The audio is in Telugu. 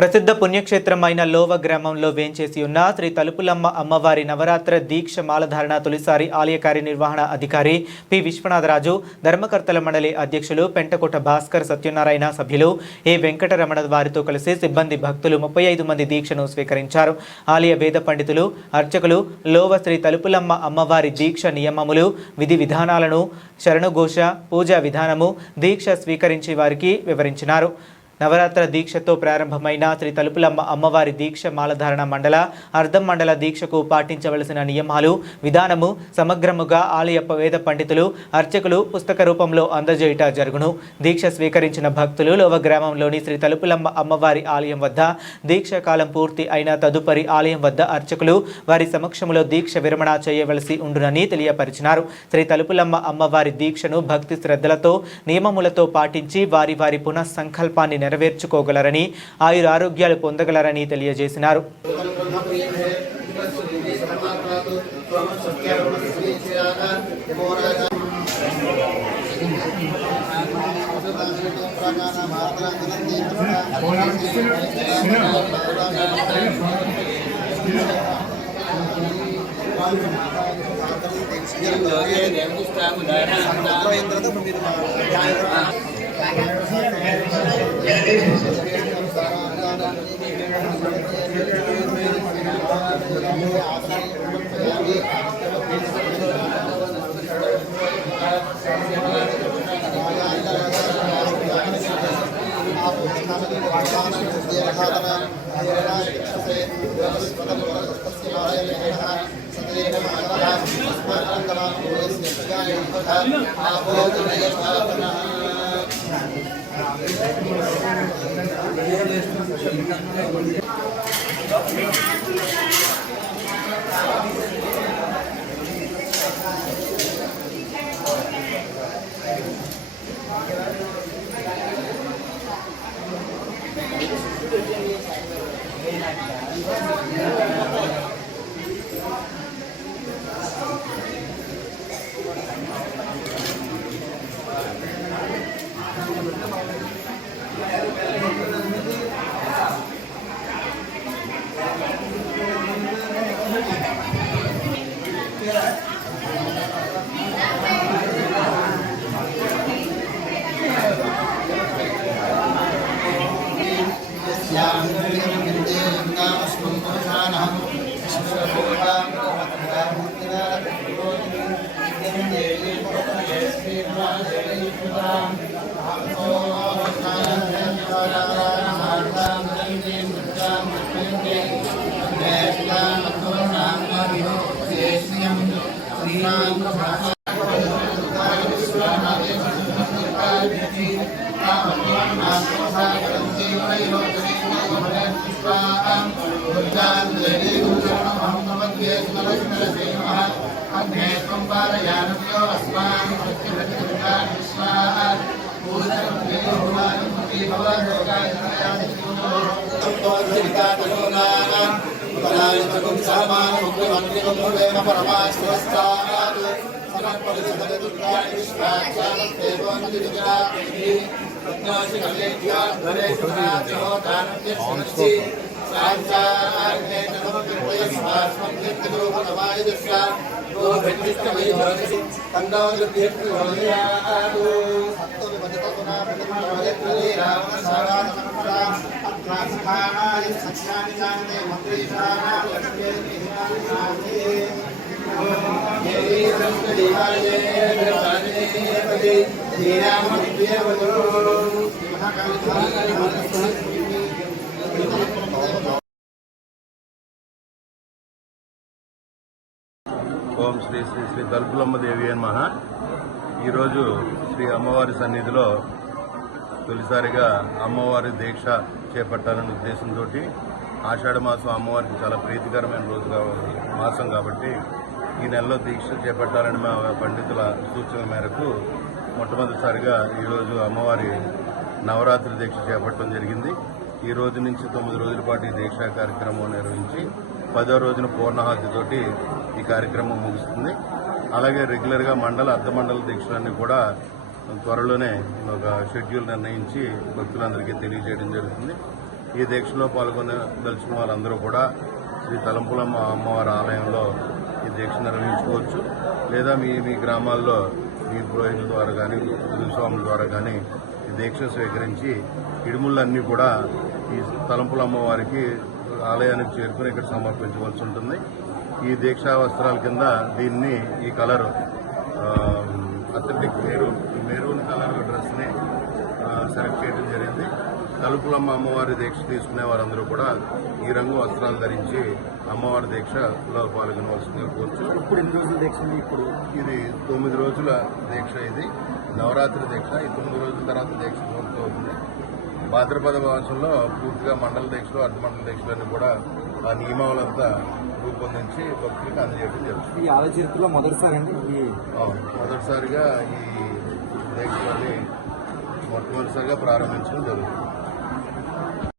ప్రసిద్ధ పుణ్యక్షేత్రమైన లోవ గ్రామంలో వేంచేసి ఉన్న శ్రీ తలుపులమ్మ అమ్మవారి నవరాత్ర దీక్ష మాలధారణ తొలిసారి ఆలయ కార్యనిర్వహణ అధికారి పి విశ్వనాథరాజు, ధర్మకర్తల మండలి అధ్యక్షులు పెంటకోట భాస్కర్ సత్యనారాయణ, సభ్యులు ఏ వెంకటరమణ వారితో కలిసి సిబ్బంది భక్తులు 35 మంది దీక్షను స్వీకరించారు. ఆలయ వేద పండితులు, అర్చకులు లోవ శ్రీ తలుపులమ్మ అమ్మవారి దీక్ష నియమములు, విధి విధానాలను, శరణుఘోష, పూజా విధానము, దీక్ష స్వీకరించి వారికి వివరించినారు. నవరాత్ర దీక్షతో ప్రారంభమైన శ్రీ తలుపులమ్మ అమ్మవారి దీక్ష మాలధారణ మండల, అర్ధం మండల దీక్షకు పాటించవలసిన నియమాలు, విధానము సమగ్రముగా ఆలయ వేద పండితులు, అర్చకులు పుస్తక రూపంలో అందజేయుట జరుగును. దీక్ష స్వీకరించిన భక్తులు లోవ గ్రామంలోని శ్రీ తలుపులమ్మ అమ్మవారి ఆలయం వద్ద దీక్ష కాలం పూర్తి అయిన తదుపరి ఆలయం వద్ద అర్చకులు వారి సమక్షంలో దీక్ష విరమణ చేయవలసి ఉండునని తెలియపరిచినారు. శ్రీ తలుపులమ్మ అమ్మవారి దీక్షను భక్తి శ్రద్ధలతో నియమములతో పాటించి వారి వారి పునఃసంకల్పాన్ని నెరవేర్చుకోగలరని, ఆయురారోగ్యాలు పొందగలరని తెలియజేసినారు. ఓం శ్రీ శ్రీ శ్రీ తలుపులమ్మ దేవి నమః. ఈరోజు శ్రీ అమ్మవారి సన్నిధిలో తొలిసారిగా అమ్మవారి దీక్ష చేపట్టాలనే ఉద్దేశంతో ఆషాఢ మాసం అమ్మవారికి చాలా ప్రీతికరమైన మాసం కాబట్టి ఈ నెలలో దీక్ష చేపట్టాలని మా పండితుల సూచనల మేరకు మొట్టమొదటిసారిగా ఈరోజు అమ్మవారి నవరాత్రి దీక్ష చేపట్టడం జరిగింది. ఈ రోజు నుంచి 9 రోజుల పాటు ఈ దీక్షా కార్యక్రమం నిర్వహించి 10వ రోజున పూర్ణాహుతితోటి ఈ కార్యక్రమం ముగుస్తుంది. అలాగే రెగ్యులర్గా మండల, అర్ధ మండల దీక్షలన్నీ కూడా త్వరలోనే ఒక షెడ్యూల్ నిర్ణయించి భక్తులందరికీ తెలియజేయడం జరుగుతుంది. ఈ దీక్షలో పాల్గొనదలిచిన వాళ్ళందరూ కూడా శ్రీ తలంపులమ్మ అమ్మవారి ఆలయంలో ఈ దీక్ష నిర్వహించుకోవచ్చు. లేదా మీ గ్రామాల్లో మీ పురోహితుల ద్వారా కానీ గురుస్వాముల ద్వారా కానీ ఈ దీక్ష స్వీకరించి ఇడుములన్నీ కూడా ఈ తలంపుల అమ్మవారికి ఆలయానికి చేరుకుని ఇక్కడ సమర్పించవలసి ఉంటుంది. ఈ దీక్షా వస్త్రాల కింద దీన్ని ఈ కలర్ అథెంటిక్ మెరూన్ కలర్ డ్రెస్ని సెలెక్ట్ చేయడం జరిగింది. తలుపులమ్మ అమ్మవారి దీక్ష తీసుకునే వారందరూ కూడా ఈ రంగు వస్త్రాలు ధరించి అమ్మవారి దీక్షలో పాల్గొనవలసింది కోరుచు. ఇప్పుడు ఎన్ని రోజుల దీక్ష? ఇప్పుడు ఇది 9 రోజుల దీక్ష. ఇది నవరాత్రి దీక్ష. ఈ 9 రోజుల తర్వాత దీక్ష పూర్తవుతుంది. భాద్రపద మాసంలో పూర్తిగా మండల దీక్షలు అర్ధమండల దీక్షలన్నీ కూడా ఆ నియమావళంతా రూపొందించి భక్తులకు అందజేయడం జరుగుతుంది. ఈ ఆలయ చరిత్రలో మొదటిసారిగా ఈ దీక్షలని మొట్టమొదటిసారిగా ప్రారంభించడం జరుగుతుంది.